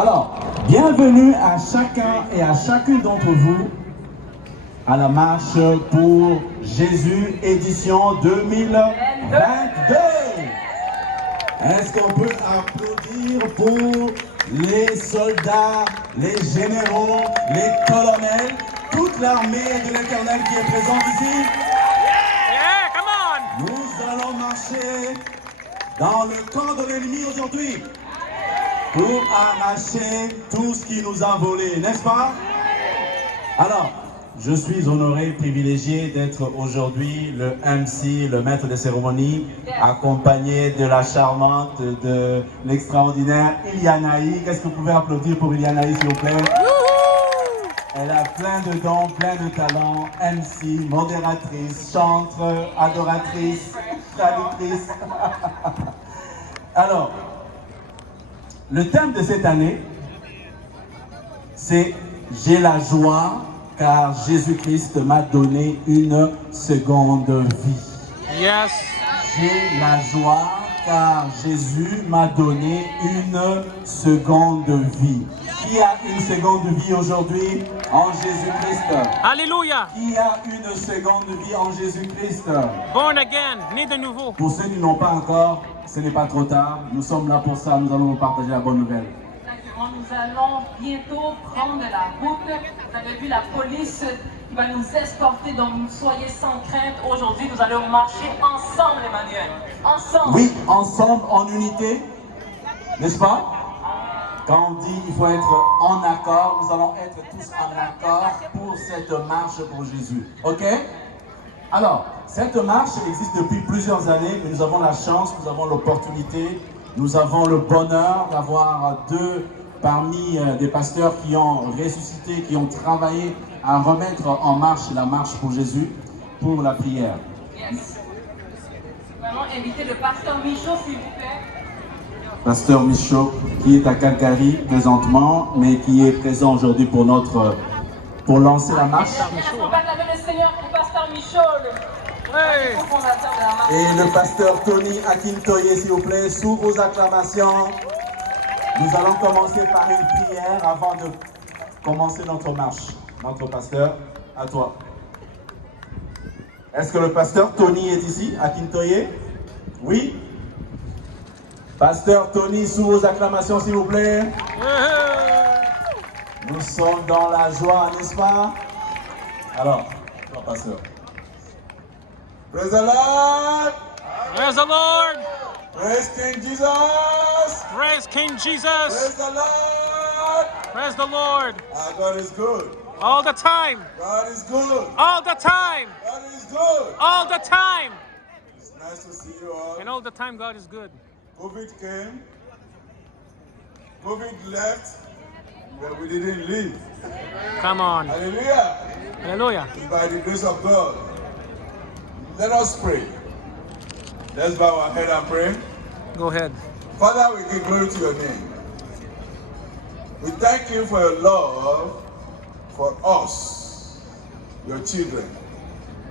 Alors, bienvenue à chacun et à chacune d'entre vous à la marche pour Jésus, édition 2022. Est-ce qu'on peut applaudir pour les soldats, les généraux, les colonels, toute l'armée de l'Éternel qui est présente ici? Yeah, come on! Nous allons marcher dans le camp de l'ennemi aujourd'hui pour arracher tout ce qui nous a volé, n'est-ce pas? Alors, je suis honoré, privilégié d'être aujourd'hui le MC, le maître de cérémonie, accompagné de la charmante, de l'extraordinaire Ilianaï. Qu'est-ce que vous pouvez applaudir pour Ilianaï, s'il vous plaît? Elle a plein de dons, plein de talents. MC, modératrice, chanteuse, adoratrice, traductrice. Alors, le thème de cette année, c'est « J'ai la joie » car Jésus-Christ m'a donné une seconde vie. Yes. J'ai la joie car Jésus m'a donné une seconde vie. Qui a une seconde vie aujourd'hui en Jésus-Christ? Alléluia. Qui a une seconde vie en Jésus-Christ? Born again, né de nouveau. Pour ceux qui n'ont pas encore, ce n'est pas trop tard. Nous sommes là pour ça. Nous allons vous partager la bonne nouvelle. Nous allons bientôt prendre la route. Vous avez vu la police qui va nous escorter, donc soyez sans crainte. Aujourd'hui, nous allons marcher ensemble, Emmanuel. Ensemble. Oui, ensemble, en unité, n'est-ce pas? Quand on dit qu'il faut être en accord, nous allons être tous en accord pour cette marche pour Jésus. Ok? Alors, cette marche existe depuis plusieurs années, mais nous avons la chance, nous avons l'opportunité, nous avons le bonheur d'avoir deux parmi des pasteurs qui ont ressuscité, qui ont travaillé à remettre en marche la marche pour Jésus, pour la prière. Yes. Nous allons inviter le pasteur Michaud, s'il vous plaît. Pasteur Michaud, qui est à Calgary présentement, mais qui est présent aujourd'hui pour lancer la marche. Est-ce qu'on va acclamer le Seigneur pour pasteur Michaud, le fondateur de la marche? Et le pasteur Tony Akintoye, s'il vous plaît, sous vos acclamations. Nous allons commencer par une prière avant de commencer notre marche. Notre pasteur, à toi. Est-ce que le pasteur Tony est ici, à Akintoye? Oui? Pasteur Tony, sous vos acclamations, s'il vous plaît. Nous sommes dans la joie, n'est-ce pas? Alors, toi, pasteur. Praise the Lord! Praise the Lord. Praise King Jesus! Praise King Jesus. Praise the Lord! Praise the Lord. Our God is good. All the time. God is good. All the time. God is good. All the time. It's nice to see you all. And all the time God is good. COVID came. COVID left, but we didn't leave. Come on. Hallelujah. Hallelujah. It's by the grace of God. Let us pray. Let's bow our head and pray. Go ahead. Father, we give glory to your name. We thank you for your love for us, your children.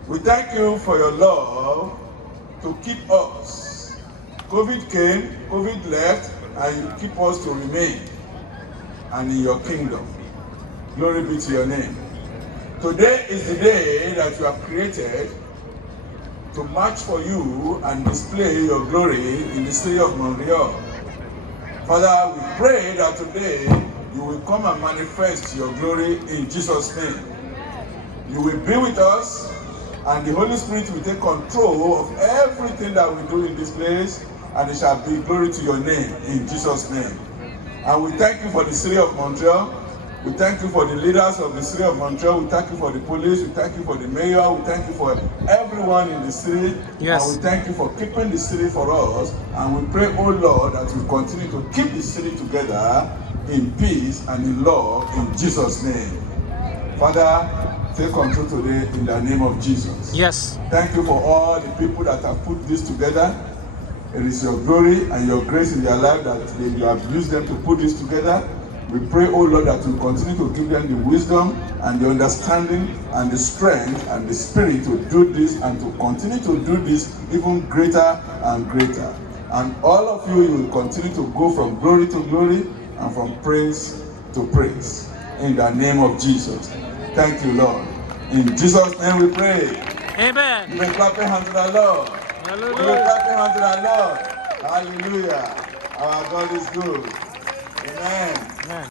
We thank you for your love to keep us. COVID came, COVID left, and you keep us to remain and in your kingdom. Glory be to your name. Today is the day that you have created to march for you and display your glory in the city of Montreal. Father, we pray that today you will come and manifest your glory in Jesus' name. You will be with us, and the Holy Spirit will take control of everything that we do in this place, and it shall be glory to your name in Jesus' name. And we thank you for the city of Montreal. We thank you for the leaders of the city of Montreal. We thank you for the police. We thank you for the mayor. We thank you for everyone in the city. Yes. And we thank you for keeping the city for us. And we pray, oh Lord, that we continue to keep the city together in peace and in love in Jesus' name. Father, take control today in the name of Jesus. Yes. Thank you for all the people that have put this together. It is your glory and your grace in their life that you have used them to put this together. We pray, oh Lord, that you continue to give them the wisdom and the understanding and the strength and the spirit to do this and to continue to do this even greater and greater. And all of you will continue to go from glory to glory and from praise to praise. In the name of Jesus. Thank you, Lord. In Jesus' name we pray. Amen. You may clap your hands to the Lord. Hallelujah. You may clap your hands to the Lord. Hallelujah. Our God is good. Amen. Amen.